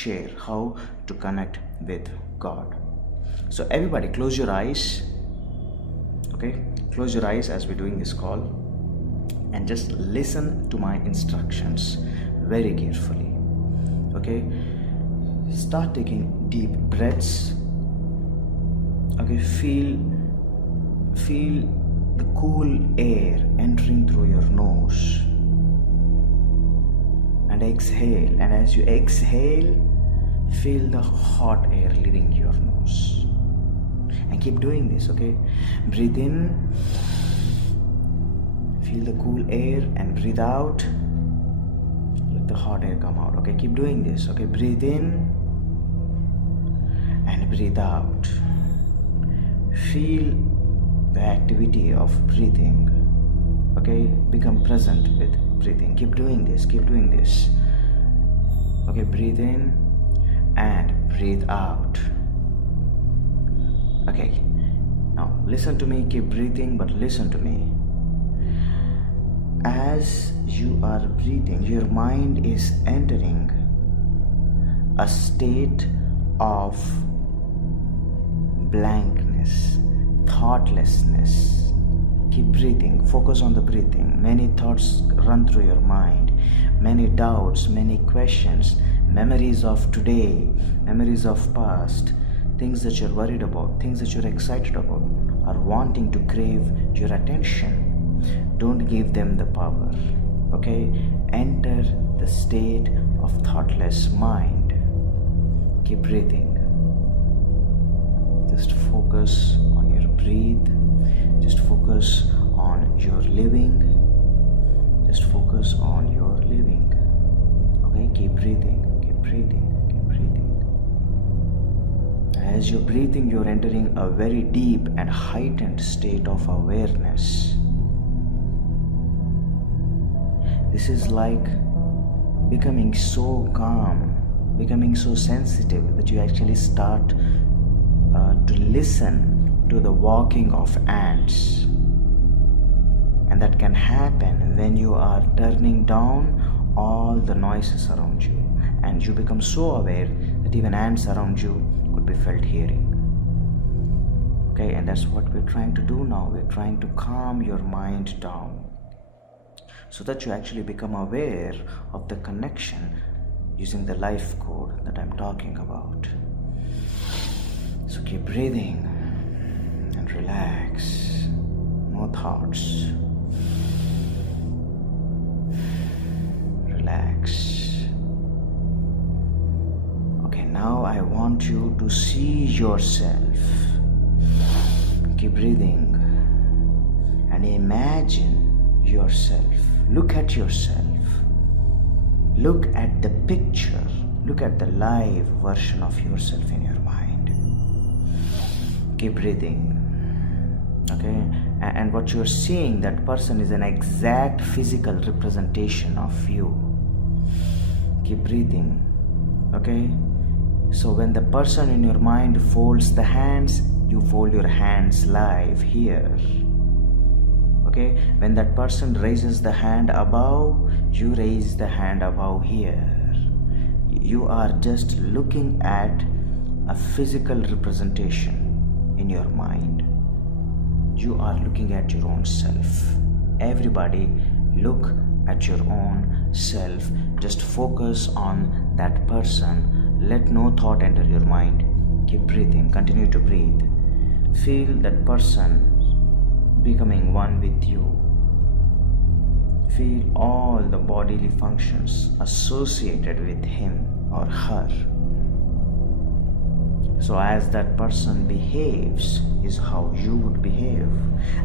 share, how to connect with God. So everybody close your eyes. Okay, close your eyes as we're doing this call and just listen to my instructions very carefully. Okay, start taking deep breaths. Okay, feel the cool air entering through your nose, and exhale. And as you exhale, feel the hot air leaving your nose, and keep doing this. Okay, breathe in, feel the cool air, and breathe out, let the hot air come out. Okay, keep doing this. Okay, breathe in and breathe out. Feel the activity of breathing. Okay, become present with breathing. Keep doing this, keep doing this. Okay, breathe in and breathe out. Okay, now listen to me. Keep breathing, but listen to me. As you are breathing, your mind is entering a state of blankness, thoughtlessness. Keep breathing, focus on the breathing. Many thoughts run through your mind, many doubts, many questions, memories of today, memories of past, things that you're worried about, things that you're excited about, are wanting to crave your attention. Don't give them the power. Okay, enter the state of thoughtless mind. Keep breathing. Just focus on your breath. Just focus on your living. Just focus on your living. Okay, keep breathing, keep breathing, keep breathing. As you're breathing, you're entering a very deep and heightened state of awareness. This is like becoming so calm, becoming so sensitive that you actually start to listen to the walking of ants. And that can happen when you are turning down all the noises around you, and you become so aware that even ants around you could be felt hearing. Okay, and that's what we're trying to do now. We're trying to calm your mind down so that you actually become aware of the connection using the life code that I'm talking about. So keep breathing and relax. No thoughts. Relax. Okay, now I want you to see yourself. Keep breathing and imagine yourself. Look at yourself. Look at the picture. Look at the live version of yourself in your mind. Keep breathing. Okay, and what you're seeing, that person is an exact physical representation of you. Keep breathing. Okay, so when the person in your mind folds the hands, you fold your hands live here. Okay, when that person raises the hand above, you raise the hand above here. You are just looking at a physical representation in your mind. You are looking at your own self. Everybody look at your own self. Just focus on that person. Let no thought enter your mind. Keep breathing. Continue to breathe. Feel that person becoming one with you. Feel all the bodily functions associated with him or her. So as that person behaves is how you would behave.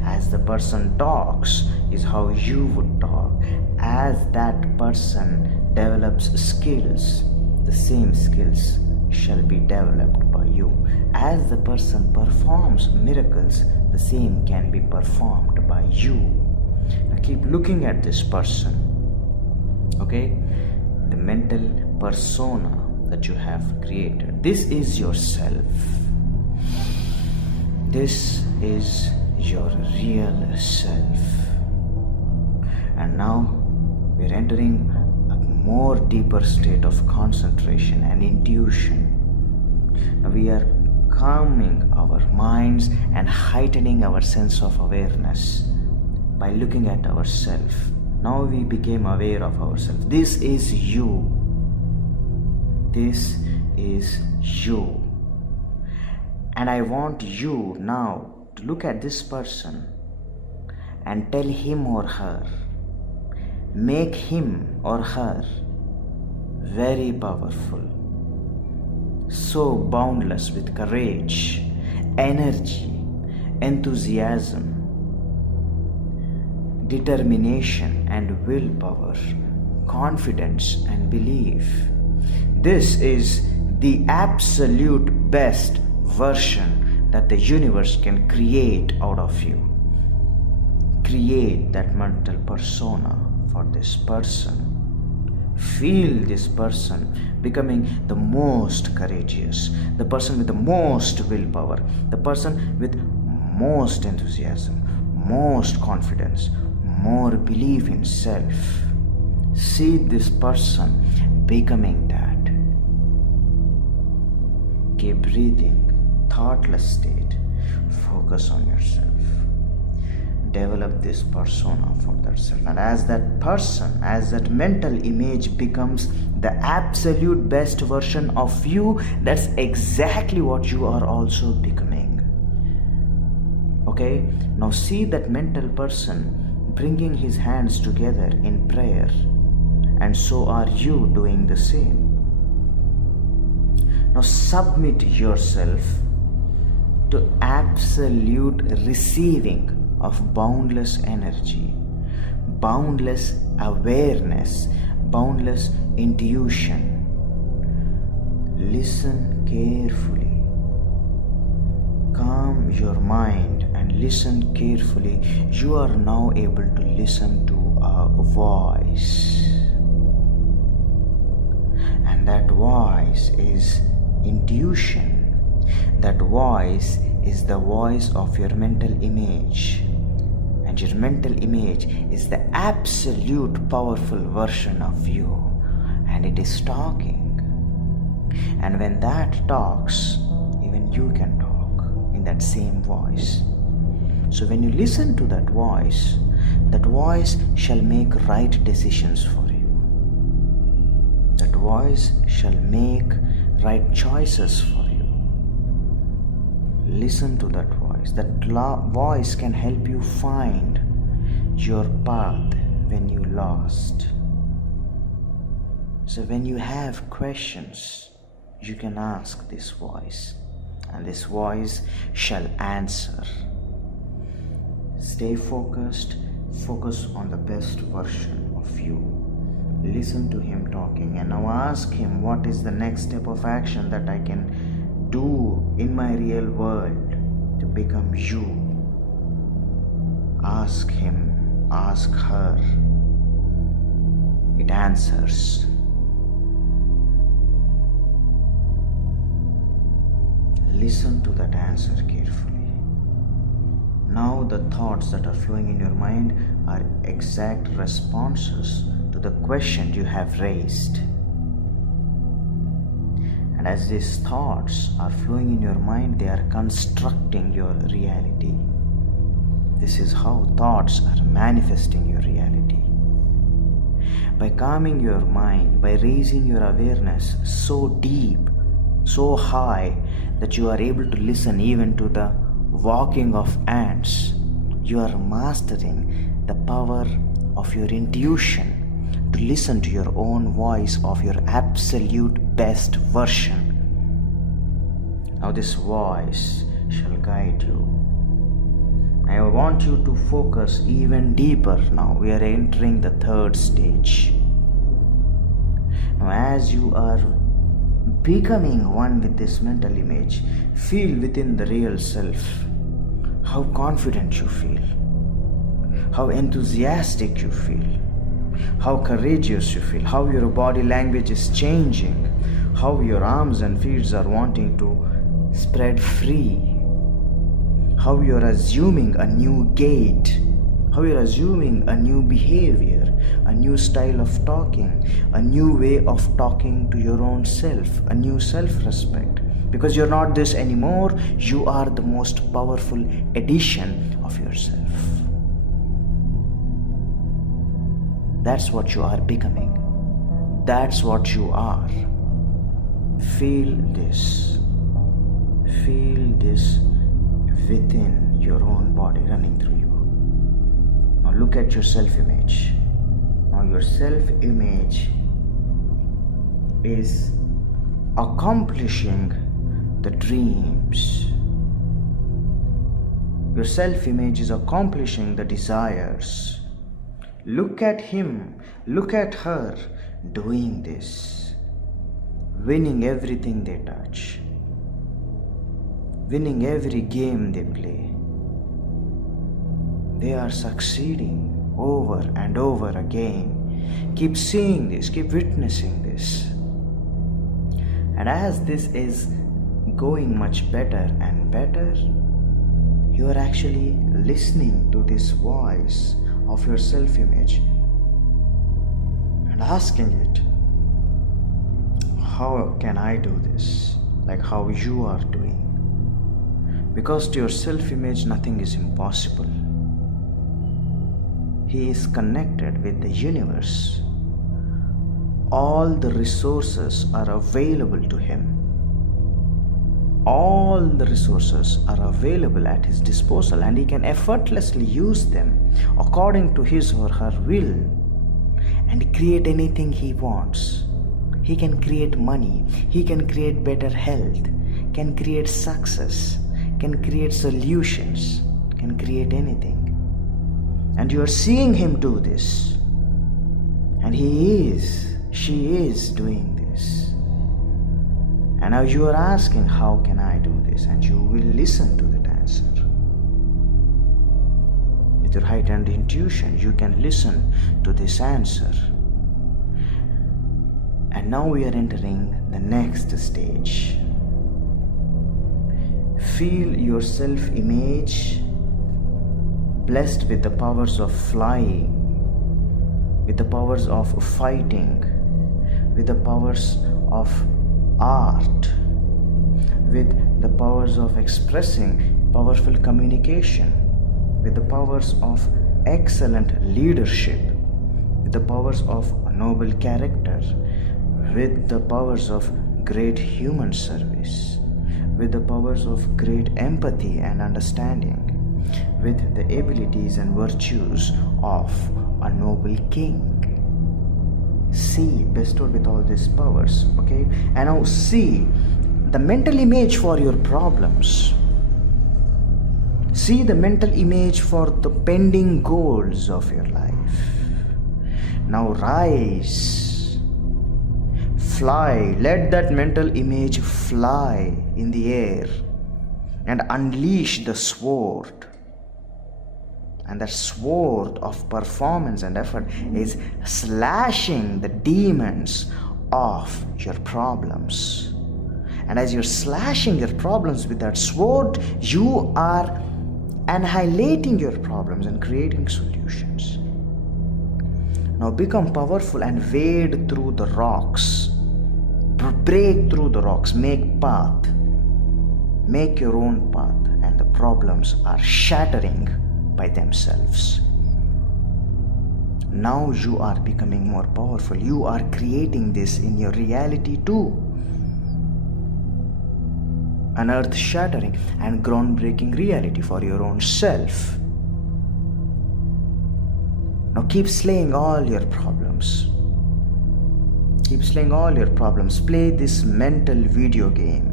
As the person talks is how you would talk. As that person develops skills, the same skills shall be developed by you. As the person performs miracles, the same can be performed by you. Now keep looking at this person. Okay? The mental persona that you have created. This is yourself. This is your real self. And now we're entering a more deeper state of concentration and intuition. Now we are calming our minds and heightening our sense of awareness by looking at ourselves. Now we became aware of ourselves. This is you. This is you. And I want you now to look at this person and tell him or her, make him or her very powerful, so boundless with courage, energy, enthusiasm, determination and willpower, confidence and belief. This is the absolute best version that the universe can create out of you. Create that mental persona for this person. Feel this person becoming the most courageous, the person with the most willpower, the person with most enthusiasm, most confidence, more belief in self. See this person becoming that. Keep breathing, thoughtless state. Focus on yourself. Develop this persona for that self. And as that person, as that mental image becomes the absolute best version of you, that's exactly what you are also becoming. Okay? Now see that mental person bringing his hands together in prayer. And so are you doing the same. Now submit yourself to absolute receiving of boundless energy, boundless awareness, boundless intuition. Listen carefully. Calm your mind and listen carefully. You are now able to listen to a voice. And that voice is intuition. That voice is the voice of your mental image. And your mental image is the absolute powerful version of you. And it is talking. And when that talks, even you can talk in that same voice. So when you listen to that voice shall make right decisions for you. That voice shall make right choices for you. Listen to that voice. That voice can help you find your path when you lost. So when you have questions, you can ask this voice, and this voice shall answer. Stay focused. Focus on the best version of you. Listen to him talking, and now ask him, what is the next step of action that I can do in my real world to become you? Ask him, ask her. It answers. Listen to that answer carefully. Now the thoughts that are flowing in your mind are exact responses to the question you have raised. And as these thoughts are flowing in your mind, they are constructing your reality. This is how thoughts are manifesting your reality. By calming your mind, by raising your awareness so deep, so high, that you are able to listen even to the walking of ants, you are mastering the power of your intuition to listen to your own voice of your absolute best version. Now this voice shall guide you. I want you to focus even deeper now. We are entering the third stage. Now as you are becoming one with this mental image, feel within the real self how confident you feel, how enthusiastic you feel, how courageous you feel, how your body language is changing, how your arms and feet are wanting to spread free, how you're assuming a new gait, how you're assuming a new behavior, a new style of talking, a new way of talking to your own self, a new self-respect. Because you're not this anymore, you are the most powerful edition of yourself. That's what you are becoming. That's what you are. Feel this. Feel this within your own body running through you. Now look at your self-image. Now your self-image is accomplishing the dreams. Your self-image is accomplishing the desires. Look at him, look at her doing this, winning everything they touch, winning every game they play. They are succeeding over and over again. Keep seeing this, keep witnessing this. And as this is going much better and better, you are actually listening to this voice of your self-image and asking it, how can I do this? Like how you are doing. Because to your self-image, nothing is impossible. He is connected with the universe. All the resources are available to him. All the resources are available at his disposal, and he can effortlessly use them according to his or her will and create anything he wants. He can create money, he can create better health, can create success, can create solutions, can create anything. And you are seeing him do this. And she is doing this. And now you are asking, how can I do this? And you will listen to that answer. With your heightened intuition, you can listen to this answer. And now we are entering the next stage. Feel your self-image blessed with the powers of flying, with the powers of fighting, with the powers of art, with the powers of expressing powerful communication, with the powers of excellent leadership, with the powers of noble character, with the powers of great human service, with the powers of great empathy and understanding, with the abilities and virtues of a noble king. See, bestowed with all these powers, okay? And now see the mental image for your problems. See the mental image for the pending goals of your life. Now rise, fly, let that mental image fly in the air and unleash the sword. And that sword of performance and effort is slashing the demons of your problems. And as you're slashing your problems with that sword, you are annihilating your problems and creating solutions. Now become powerful and wade through the rocks. Break through the rocks, make path. Make your own path, and the problems are shattering by themselves. Now you are becoming more powerful. You are creating this in your reality too. An earth-shattering and groundbreaking reality for your own self. Now keep slaying all your problems. Keep slaying all your problems. Play this mental video game.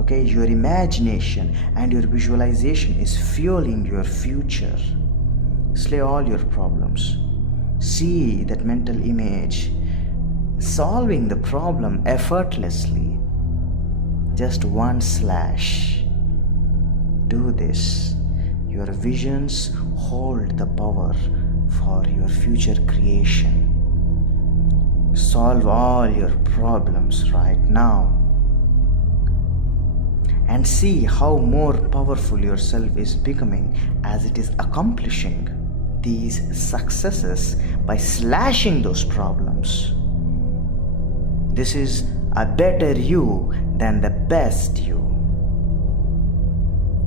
Okay, your imagination and your visualization is fueling your future. Slay all your problems. See that mental image solving the problem effortlessly. Just one slash. Do this. Your visions hold the power for your future creation. Solve all your problems right now. And see how more powerful yourself is becoming as it is accomplishing these successes by slashing those problems. This is a better you than the best you.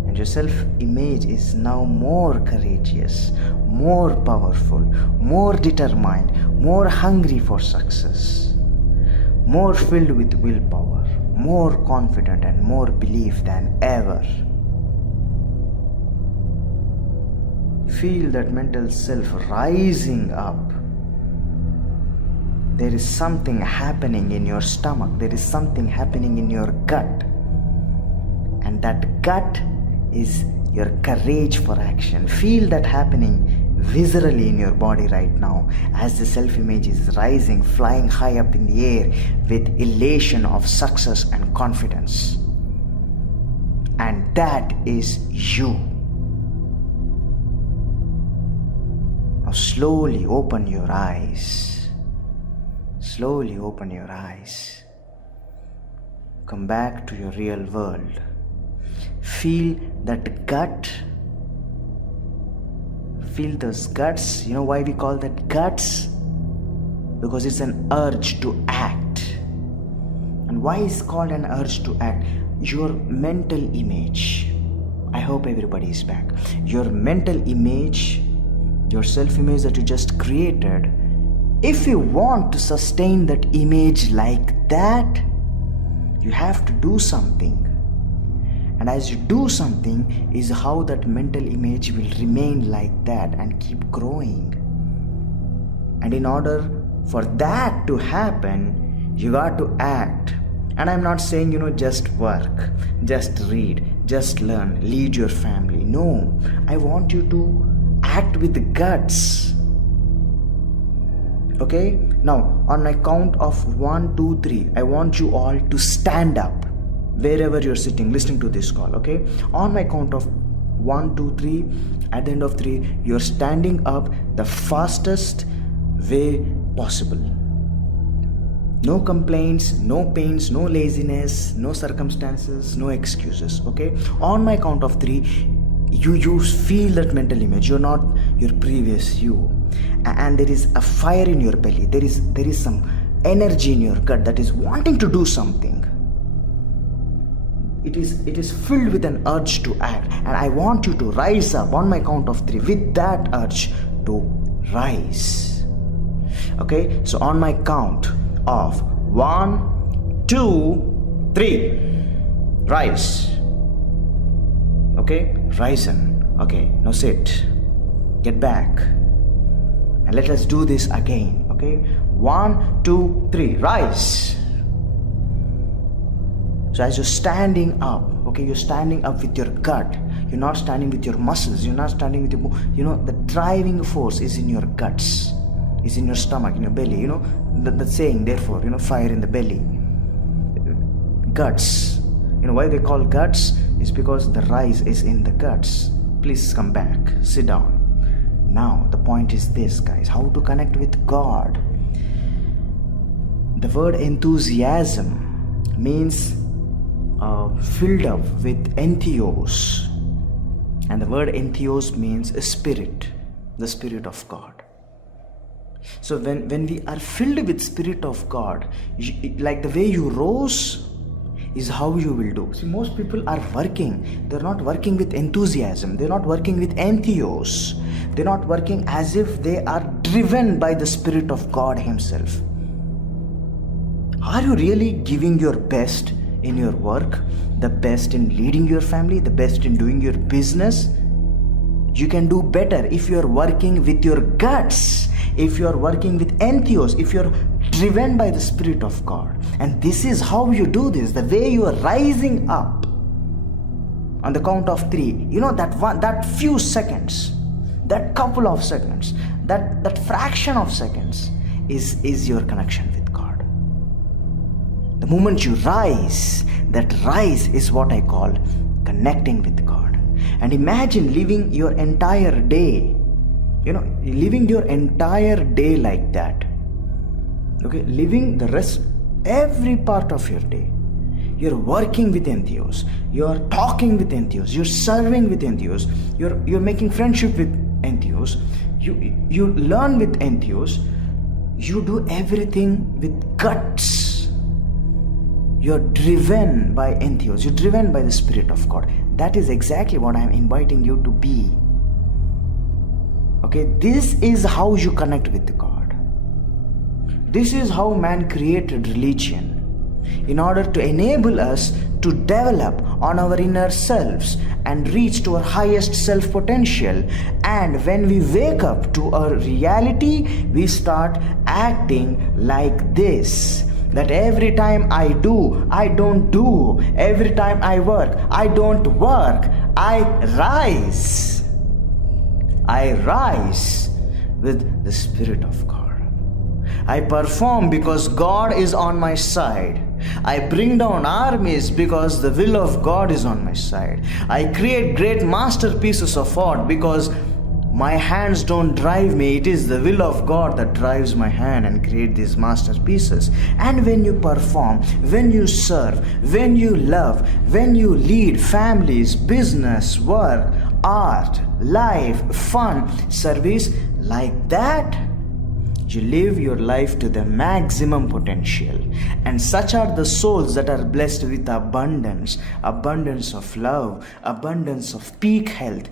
And your self-image is now more courageous, more powerful, more determined, more hungry for success, more filled with willpower, more confident and more belief than ever. Feel that mental self rising up. There is something happening in your stomach. There is something happening in your gut. And that gut is your courage for action. Feel that happening viscerally in your body right now as the self-image is rising, flying high up in the air with elation of success and confidence. And that is you. Now slowly open your eyes. Slowly open your eyes. Come back to your real world. Feel that gut. Feel those guts. You know why we call that guts? Because it's an urge to act. And why is it called an urge to act? Your mental image. I hope everybody is back. Your mental image, your self-image that you just created, if you want to sustain that image like that, you have to do something. And as you do something is how that mental image will remain like that and keep growing. And in order for that to happen, you got to act. And I'm not saying, just work, just read, just learn, lead your family. No, I want you to act with the guts. Okay? Now, on my count of 1, 2, 3, I want you all to stand up wherever you're sitting, listening to this call, okay? On my count of 1, 2, 3, at the end of 3, you're standing up the fastest way possible. No complaints, no pains, no laziness, no circumstances, no excuses, okay? On my count of 3, you feel that mental image. You're not your previous you. And there is a fire in your belly. There is some energy in your gut that is wanting to do something. It is filled with an urge to act, and I want you to rise up on my count of 3 with that urge to rise. Okay, so on my count of 1, 2, 3, rise. Okay, risen. Okay, now sit, get back, and let us do this again. Okay, 1, 2, 3, rise. So as you're standing up, okay, you're standing up with your gut. You're not standing with your muscles. You're not standing with your, the driving force is in your guts, is in your stomach, in your belly. That saying, therefore, fire in the belly. Guts. Why they call guts is because the rise is in the guts. Please come back, sit down. Now, the point is this, guys, how to connect with God. The word enthusiasm means filled up with entheos, and the word entheos means a spirit, the Spirit of God. So when we are filled with Spirit of God, like the way you rose is how you will do. See, most people are working, they're not working with enthusiasm, they're not working with entheos, they're not working as if they are driven by the Spirit of God Himself. Are you really giving your best in your work, the best in leading your family, the best in doing your business? You can do better if you're working with your guts, if you're working with entheos, if you're driven by the Spirit of God. And this is how you do this, the way you are rising up. On the count of 3, that few seconds, that couple of seconds, that fraction of seconds is your connection with God. The moment you rise, that rise is what I call connecting with God. And imagine living your entire day, living your entire day like that. Okay, living the rest, every part of your day. You're working with entheos, you're talking with entheos, you're serving with entheos, you're making friendship with entheos, You learn with entheos. You do everything with guts. You're driven by entheos. You're driven by the Spirit of God. That is exactly what I'm inviting you to be. Okay, this is how you connect with God. This is how man created religion, in order to enable us to develop on our inner selves and reach to our highest self potential. And when we wake up to our reality, we start acting like this. That every time I do, I don't do. Every time I work, I don't work. I rise. I rise with the Spirit of God. I perform because God is on my side. I bring down armies because the will of God is on my side. I create great masterpieces of art because my hands don't drive me. It is the will of God that drives my hand and create these masterpieces. And when you perform, when you serve, when you love, when you lead families, business, work, art, life, fun, service, like that, you live your life to the maximum potential. And such are the souls that are blessed with abundance of love, abundance of peak health,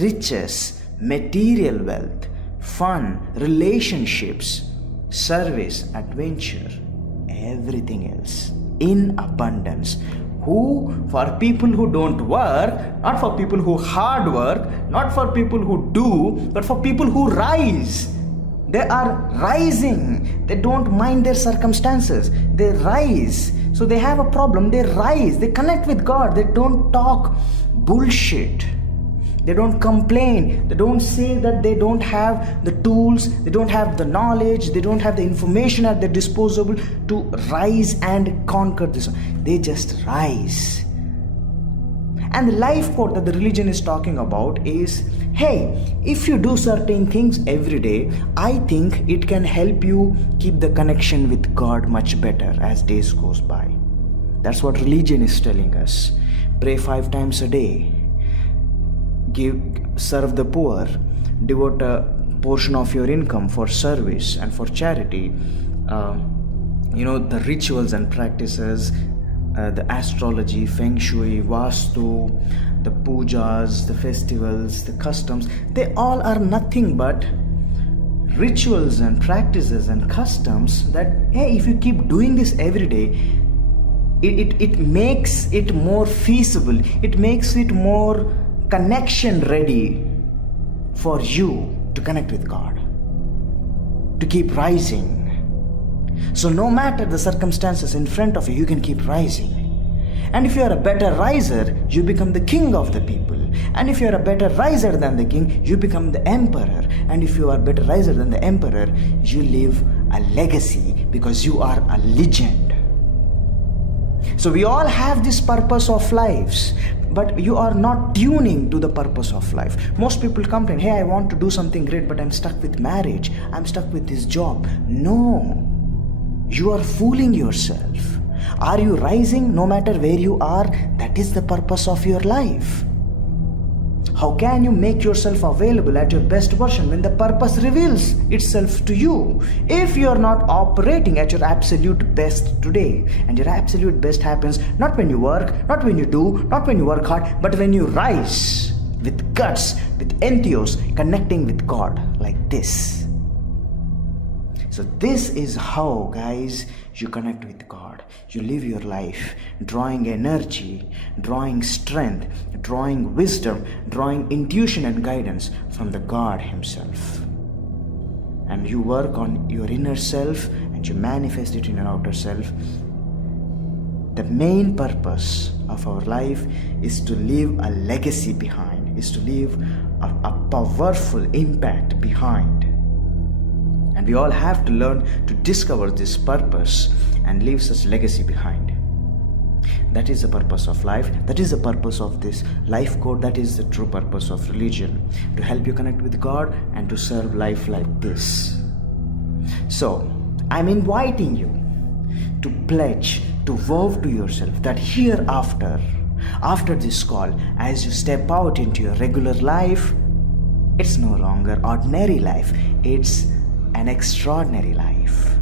riches, material wealth, fun, relationships, service, adventure, everything else in abundance. Who? For people who don't work, not for people who hard work, not for people who do, but for people who rise. They are rising. They don't mind their circumstances. They rise. So they have a problem. They rise. They connect with God. They don't talk bullshit. They don't complain. They don't say that they don't have the tools. They don't have the knowledge. They don't have the information at their disposal to rise and conquer this. They just rise. And the life quote that the religion is talking about is, hey, if you do certain things every day, I think it can help you keep the connection with God much better as days goes by. That's what religion is telling us. Pray 5 times a day. Serve the poor. Devote a portion of your income for service and for charity. The rituals and practices, the astrology, feng shui, vastu, the pujas, the festivals, the customs, they all are nothing but rituals and practices and customs that, hey, if you keep doing this every day, it makes it more feasible. It makes it more connection ready for you to connect with God, to keep rising. So no matter the circumstances in front of you, you can keep rising. And if you are a better riser, you become the king of the people. And if you are a better riser than the king, you become the emperor. And if you are a better riser than the emperor, you leave a legacy because you are a legend. So we all have this purpose of lives, but you are not tuning to the purpose of life. Most people complain, hey, I want to do something great, but I'm stuck with marriage. I'm stuck with this job. No. You are fooling yourself. Are you rising no matter where you are? That is the purpose of your life. How can you make yourself available at your best version when the purpose reveals itself to you? If you are not operating at your absolute best today, and your absolute best happens not when you work, not when you do, not when you work hard, but when you rise with guts, with entheos, connecting with God like this. So this is how, guys, you connect with God. You live your life drawing energy, drawing strength, drawing wisdom, drawing intuition and guidance from the God Himself. And you work on your inner self and you manifest it in your outer self. The main purpose of our life is to leave a legacy behind, is to leave a powerful impact behind. And we all have to learn to discover this purpose and leave such legacy behind. That is the purpose of life. That is the purpose of this life code. That is the true purpose of religion. To help you connect with God and to serve life like this. So, I'm inviting you to pledge, to vow to yourself that hereafter, after this call, as you step out into your regular life, It's no longer ordinary life, it's an extraordinary life.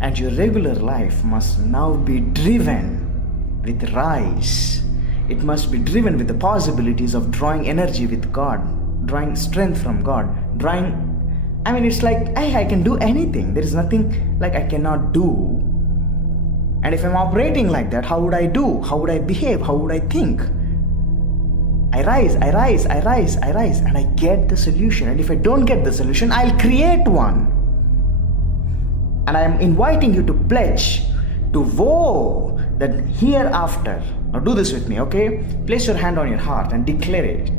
And your regular life must now be driven with rise. It must be driven with the possibilities of drawing energy with God, drawing strength from God, it's like, I can do anything. There is nothing like I cannot do. And if I'm operating like that, how would I do? How would I behave? How would I think? I rise, and I get the solution. And if I don't get the solution, I'll create one. And I'm inviting you to pledge, to vow that hereafter, now do this with me, okay? Place your hand on your heart and declare it.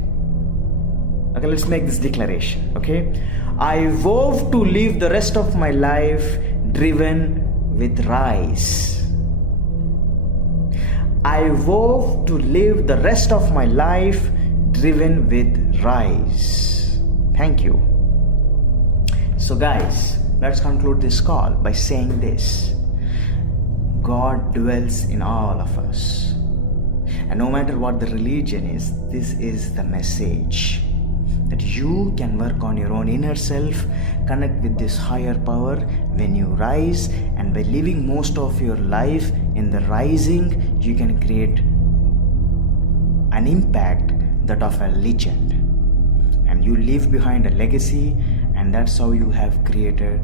Okay, let's make this declaration, okay? I vow to live the rest of my life driven with rise. I vow to live the rest of my life driven with rise. Thank you. So guys, let's conclude this call by saying this. God dwells in all of us. And no matter what the religion is, this is the message. That you can work on your own inner self, connect with this higher power when you rise, and by living most of your life in the rising, you can create an impact that of a legend. And you leave behind a legacy, and that's how you have created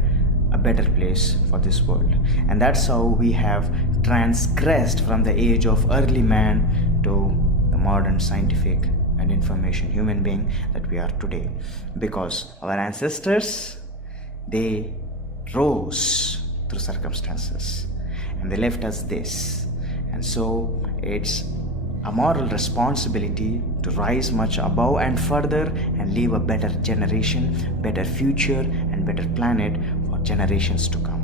a better place for this world. And that's how we have transgressed from the age of early man to the modern scientific and information human being that we are today, because our ancestors, they rose through circumstances and they left us this. And so it's a moral responsibility to rise much above and further and leave a better generation, better future, and better planet for generations to come.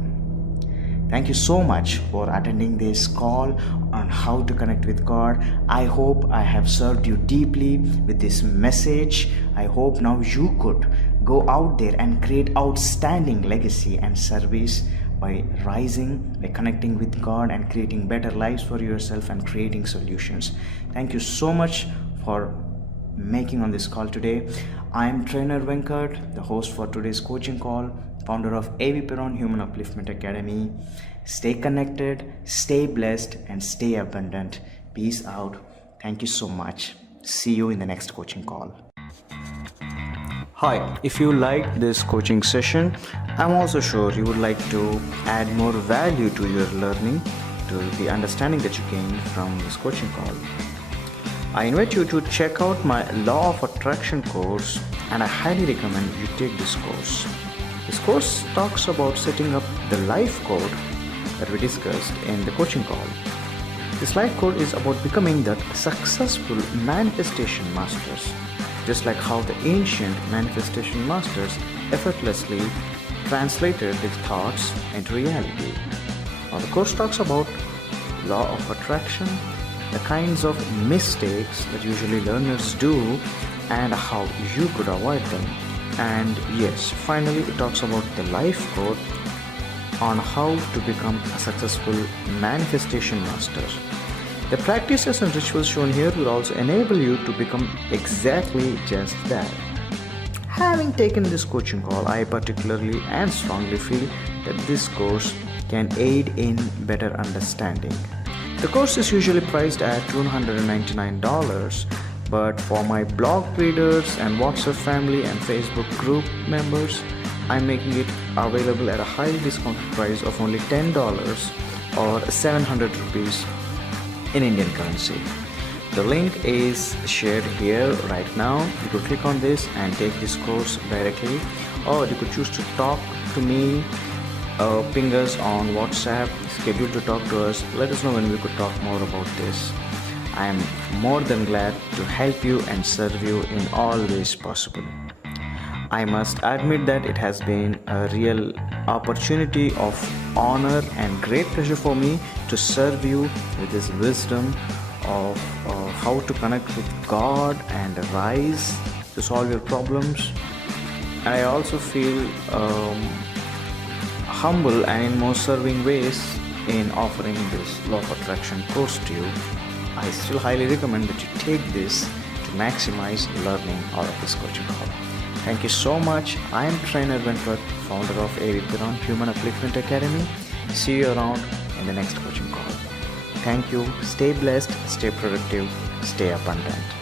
Thank you so much for attending this call on how to connect with God. I hope I have served you deeply with this message. I hope now you could go out there and create outstanding legacy and service by rising, by connecting with God and creating better lives for yourself and creating solutions. Thank you so much for making on this call today. I am Trainer Venkat, the host for today's coaching call, founder of AV Peron Human Upliftment Academy. Stay connected, stay blessed, and stay abundant. Peace out. Thank you so much. See you in the next coaching call. Hi, if you liked this coaching session, I'm also sure you would like to add more value to your learning, to the understanding that you gained from this coaching call. I invite you to check out my Law of Attraction course, and I highly recommend you take this course. This course talks about setting up the life code that we discussed in the coaching call. This life code is about becoming that successful manifestation masters, just like how the ancient manifestation masters effortlessly translated their thoughts into reality. Now, the course talks about law of attraction, the kinds of mistakes that usually learners do, and how you could avoid them. And yes, finally it talks about the life code on how to become a successful manifestation master. The practices and rituals shown here will also enable you to become exactly just that. Having taken this coaching call, I particularly and strongly feel that this course can aid in better understanding. The course is usually priced at $299, but for my blog readers and WhatsApp family and Facebook group members, I'm making it available at a highly discounted price of only $10 or 700 rupees in Indian currency. The link is shared here right now. You could click on this and take this course directly, or you could choose to talk to me, ping us on WhatsApp, schedule to talk to us. Let us know when we could talk more about this. I am more than glad to help you and serve you in all ways possible. I must admit that it has been a real opportunity of honor and great pleasure for me to serve you with this wisdom of how to connect with God and rise to solve your problems. And I also feel humble and in most serving ways in offering this law of attraction course to you. I still highly recommend that you take this to maximize learning out of this coaching call. Thank you so much. I am Trainer Venkat, founder of Avipiran Human Upliftment Academy. See you around in the next coaching call. Thank you. Stay blessed, stay productive, stay abundant.